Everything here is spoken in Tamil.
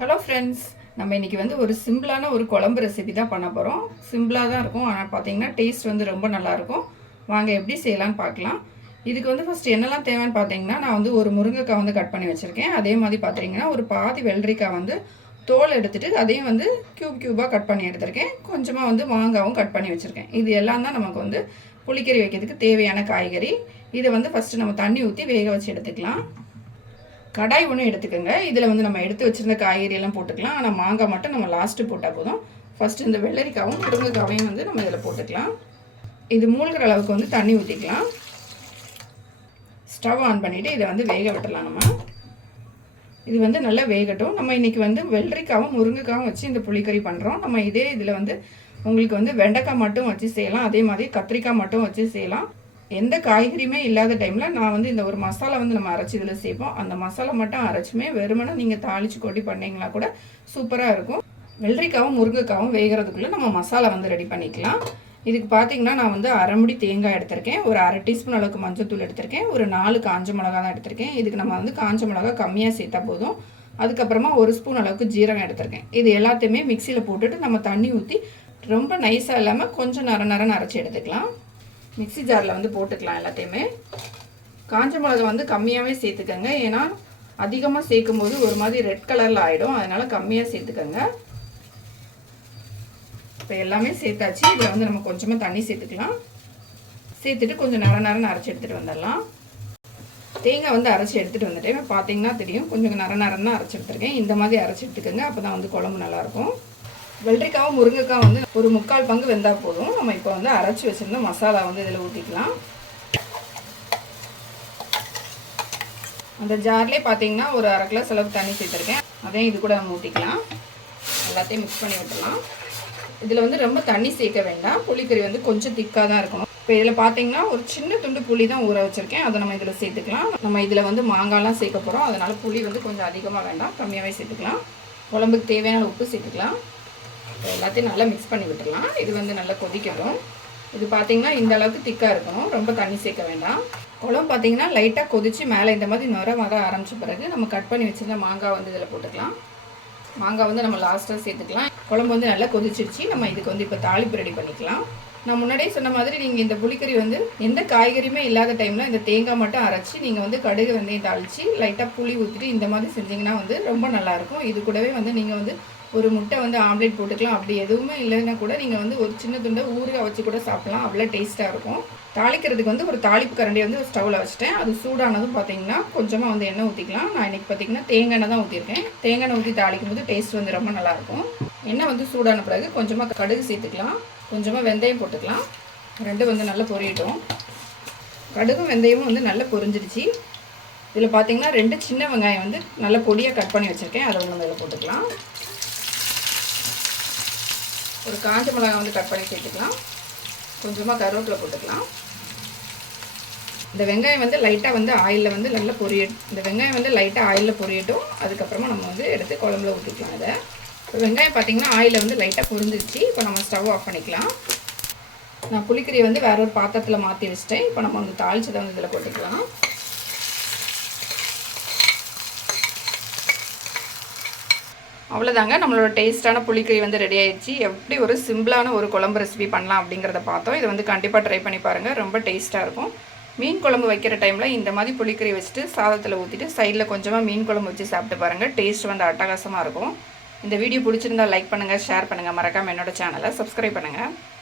ஹலோ ஃப்ரெண்ட்ஸ், நம்ம இன்றைக்கி வந்து ஒரு சிம்பிளான ஒரு குழம்பு ரெசிபி தான் பண்ண போகிறோம். சிம்பிளாக தான் இருக்கும், ஆனால் பார்த்தீங்கன்னா டேஸ்ட் வந்து ரொம்ப நல்லாயிருக்கும். வாங்க எப்படி செய்யலான்னு பார்க்கலாம். இதுக்கு வந்து ஃபஸ்ட்டு என்னெல்லாம் தேவைன்னு பார்த்தீங்கன்னா, நான் வந்து ஒரு முருங்கைக்காய் வந்து கட் பண்ணி வச்சுருக்கேன். அதே மாதிரி பார்த்தீங்கன்னா ஒரு பாதி வெள்ளரிக்காய் வந்து தோல் எடுத்துகிட்டு அதையும் வந்து க்யூபாக கட் பண்ணி எடுத்திருக்கேன். கொஞ்சமாக வந்து மாங்காவும் கட் பண்ணி வச்சுருக்கேன். இது எல்லாம் தான் நமக்கு வந்து புளிக்கறி வைக்கிறதுக்கு தேவையான காய்கறி. இதை வந்து ஃபஸ்ட்டு நம்ம தண்ணி ஊற்றி வேக வச்சு எடுத்துக்கலாம். கடாய் ஒன்று எடுத்துக்கோங்க. இதில் வந்து நம்ம எடுத்து வச்சுருந்த காய்கறியெல்லாம் போட்டுக்கலாம். ஆனால் மாங்காய் மட்டும் நம்ம லாஸ்ட்டு போட்டால் போதும். ஃபஸ்ட்டு இந்த வெள்ளரிக்காவும் முருங்கைக்காவையும் வந்து நம்ம இதில் போட்டுக்கலாம். இது மூழ்கிற அளவுக்கு வந்து தண்ணி ஊற்றிக்கலாம். ஸ்டவ் ஆன் பண்ணிவிட்டு இதை வந்து வேக விட்டுடலாம். நம்ம இது வந்து நல்லா வேகட்டும். நம்ம இன்றைக்கி வந்து வெள்ளரிக்காவும் முருங்கைக்காவும் வச்சு இந்த புளிக்கறி பண்ணுறோம். நம்ம இதே இதில் வந்து உங்களுக்கு வந்து வெண்டைக்காய் மட்டும் வச்சு செய்யலாம். அதே மாதிரி கத்திரிக்காய் மட்டும் வச்சு செய்யலாம். எந்த காய்கறியுமே இல்லாத டைமில் நான் வந்து இந்த ஒரு மசாலா வந்து நம்ம அரைச்சி இதில் சேர்ப்போம். அந்த மசாலா மட்டும் அரைச்சுமே வெறுமனே நீங்கள் தாளித்து கொட்டி பண்ணிங்கன்னா கூட சூப்பராக இருக்கும். வெள்ளரிக்காவும் முருங்கைக்காவும் வேகிறதுக்குள்ளே நம்ம மசாலா வந்து ரெடி பண்ணிக்கலாம். இதுக்கு பார்த்தீங்கன்னா நான் வந்து அரை முடி தேங்காய் எடுத்திருக்கேன். ஒரு அரை டீஸ்பூன் அளவுக்கு மஞ்சத்தூள் எடுத்திருக்கேன். ஒரு 4 காஞ்ச மிளகா தான் எடுத்திருக்கேன். இதுக்கு நம்ம வந்து காஞ்ச மிளகா கம்மியாக சேர்த்தா போதும். அதுக்கப்புறமா 1 ஸ்பூன் அளவுக்கு ஜீரகம் எடுத்திருக்கேன். இது எல்லாத்தையுமே மிக்சியில் போட்டுட்டு நம்ம தண்ணி ஊற்றி ரொம்ப நைஸாக இல்லாமல் கொஞ்சம் நரன்னு அரைச்சி எடுத்துக்கலாம். மிக்சி ஜாரில் வந்து போட்டுக்கலாம் எல்லாத்தையுமே. காஞ்ச மிளகா வந்து கம்மியாகவே சேர்த்துக்கோங்க. ஏன்னா அதிகமாக சேர்க்கும் போது ஒரு மாதிரி ரெட் கலரில் ஆகிடும். அதனால் கம்மியாக சேர்த்துக்கோங்க. இப்போ எல்லாமே சேர்த்தாச்சு. இதில் வந்து நம்ம கொஞ்சமாக தண்ணி சேர்த்துக்கலாம். சேர்த்துட்டு கொஞ்சம் நரன்னு அரைச்சி எடுத்துகிட்டு வந்துடலாம். தேங்காய் வந்து அரைச்சி எடுத்துகிட்டு வந்துட்டேன். பார்த்தீங்கன்னா தெரியும், கொஞ்சம் நரன்னு அரைச்சி எடுத்துருக்கேன். இந்த மாதிரி அரைச்சி எடுத்துக்கோங்க. அப்போ தான் வந்து குழம்பு நல்லாயிருக்கும். வெள்ளரிக்காவும் முருங்கைக்காய் வந்து ஒரு 3/4 பங்கு வெந்தால் போதும். நம்ம இப்போ வந்து அரைச்சி வச்சுருந்த மசாலா வந்து இதில் ஊற்றிக்கலாம். அந்த ஜார்லேயே பார்த்தீங்கன்னா ஒரு 1/2 கிளாஸ் அளவுக்கு தண்ணி சேர்த்துருக்கேன். அதையும் இது கூட நம்ம ஊற்றிக்கலாம். எல்லாத்தையும் மிக்ஸ் பண்ணி விட்டுடலாம். இதில் வந்து ரொம்ப தண்ணி சேர்க்க வேண்டாம். புளிக்கறி வந்து கொஞ்சம் திக்காக தான் இருக்கணும். இப்போ இதில் பார்த்தீங்கன்னா ஒரு சின்ன துண்டு புளி தான் ஊற வச்சுருக்கேன். அதை நம்ம இதில் சேர்த்துக்கலாம். நம்ம இதில் வந்து மாங்காய்லாம் சேர்க்க போகிறோம். அதனால் புளி வந்து கொஞ்சம் அதிகமாக வேண்டாம், கம்மியாகவே சேர்த்துக்கலாம். குழம்புக்கு தேவையான உப்பு சேர்த்துக்கலாம். எல்லாத்தையும் நல்லா மிக்ஸ் பண்ணி விட்டுடலாம். இது வந்து நல்லா கொதிக்கணும். இது பார்த்திங்கன்னா இந்த அளவுக்கு திக்காக இருக்கணும், ரொம்ப தண்ணி சேர்க்க வேண்டாம். குழம்பு பார்த்திங்கன்னா லைட்டாக கொதித்து மேலே இந்த மாதிரி நுர வர ஆரம்பித்த பிறகு நம்ம கட் பண்ணி வச்சுருந்த மாங்காய் வந்து இதில் போட்டுக்கலாம். மாங்காய் வந்து நம்ம லாஸ்ட்டாக சேர்த்துக்கலாம். குழம்பு வந்து நல்லா கொதிச்சிருச்சு. நம்ம இதுக்கு வந்து இப்போ தாளிப்பு ரெடி பண்ணிக்கலாம். நான் முன்னாடியே சொன்ன மாதிரி நீங்கள் இந்த புளிக்கறி வந்து எந்த காய்கறியுமே இல்லாத டைமில் இந்த தேங்காய் மட்டும் அரைச்சி நீங்கள் வந்து கடுகு வெந்தயம் தாளித்து லைட்டாக புளி ஊற்றிட்டு இந்த மாதிரி செஞ்சிங்கன்னா வந்து ரொம்ப நல்லாயிருக்கும். இது கூடவே வந்து நீங்கள் வந்து ஒரு முட்டை வந்து ஆம்லேட் போட்டுக்கலாம். அப்படி எதுவுமே இல்லைன்னா கூட நீங்கள் வந்து ஒரு சின்ன துண்டை ஊறுகாய் வச்சு கூட சாப்பிட்லாம். அவ்வளோ டேஸ்ட்டாக இருக்கும். தாளிக்கிறதுக்கு வந்து ஒரு தாளிப்பு கரண்டி வந்து ஒரு ஸ்டவ்வில் வச்சுட்டேன். அது சூடானதும் பார்த்தீங்கன்னா கொஞ்சமாக வந்து எண்ணெய் ஊற்றிக்கலாம். நான் இன்றைக்கி பார்த்தீங்கன்னா தேங்காய் எண்ணெய் தான் ஊற்றிருக்கேன். தேங்காய் எண்ணெய் ஊற்றி தாளிக்கும் போது டேஸ்ட் வந்து ரொம்ப நல்லாயிருக்கும். எண்ணெய் வந்து சூடான பிறகு கொஞ்சமாக கடுகு சேர்த்துக்கலாம். கொஞ்சமாக வெந்தயம் போட்டுக்கலாம். ரெண்டும் வந்து நல்லா பொரியட்டும். கடுகும் வெந்தயமும் வந்து நல்லா பொரிஞ்சிருச்சு. இதில் பார்த்தீங்கன்னா 2 சின்ன வெங்காயம் வந்து நல்லா பொடியாக கட் பண்ணி வச்சுருக்கேன். அதை வந்து இதில் போட்டுக்கலாம். ஒரு காஞ்ச மிளகாய் வந்து கட் பண்ணி சேர்த்துக்கலாம். கொஞ்சமாக கருவேப்பிலை போட்டுக்கலாம். இந்த வெங்காயம் வந்து லைட்டாக வந்து ஆயிலில் வந்து நல்லா இந்த வெங்காயம் வந்து லைட்டாக ஆயிலில் பொரியட்டும். அதுக்கப்புறமா நம்ம வந்து எடுத்து குழம்புல ஊற்றிக்கலாம். இதை இப்போ வெங்காயம் பார்த்திங்கன்னா ஆயிலில் வந்து லைட்டாக பொரிஞ்சிருச்சு. இப்போ நம்ம ஸ்டவ் ஆஃப் பண்ணிக்கலாம். நான் புளிக்கறியை வந்து வேற ஒரு பாத்திரத்தில் மாற்றி வச்சிட்டேன். இப்போ நம்ம வந்து தாளிச்சதை வந்து இதில் போட்டுக்கலாம். அவ்வளோதாங்க, நம்மளோட டேஸ்ட்டான புளிக்கறி வந்து ரெடி ஆயிடுச்சு. எப்படி ஒரு சிம்பிளான ஒரு குழம்பு ரெசிபி பண்ணலாம் அப்படிங்கிறத பார்த்தோம். இதை வந்து கண்டிப்பாக ட்ரை பண்ணி பாருங்கள், ரொம்ப டேஸ்ட்டாக இருக்கும். மீன் குழம்பு வைக்கிற டைமில் இந்த மாதிரி புளிக்கறி வச்சுட்டு சாதத்தில் ஊற்றிட்டு சைடில் கொஞ்சமாக மீன் குழம்பு வச்சு சாப்பிட்டு பாருங்கள். டேஸ்ட் வந்து அட்டகாசமாக இருக்கும். இந்த வீடியோ பிடிச்சிருந்தால் லைக் பண்ணுங்கள், ஷேர் பண்ணுங்கள். மறக்காமல் என்னோட சேனலை சப்ஸ்கிரைப் பண்ணுங்கள்.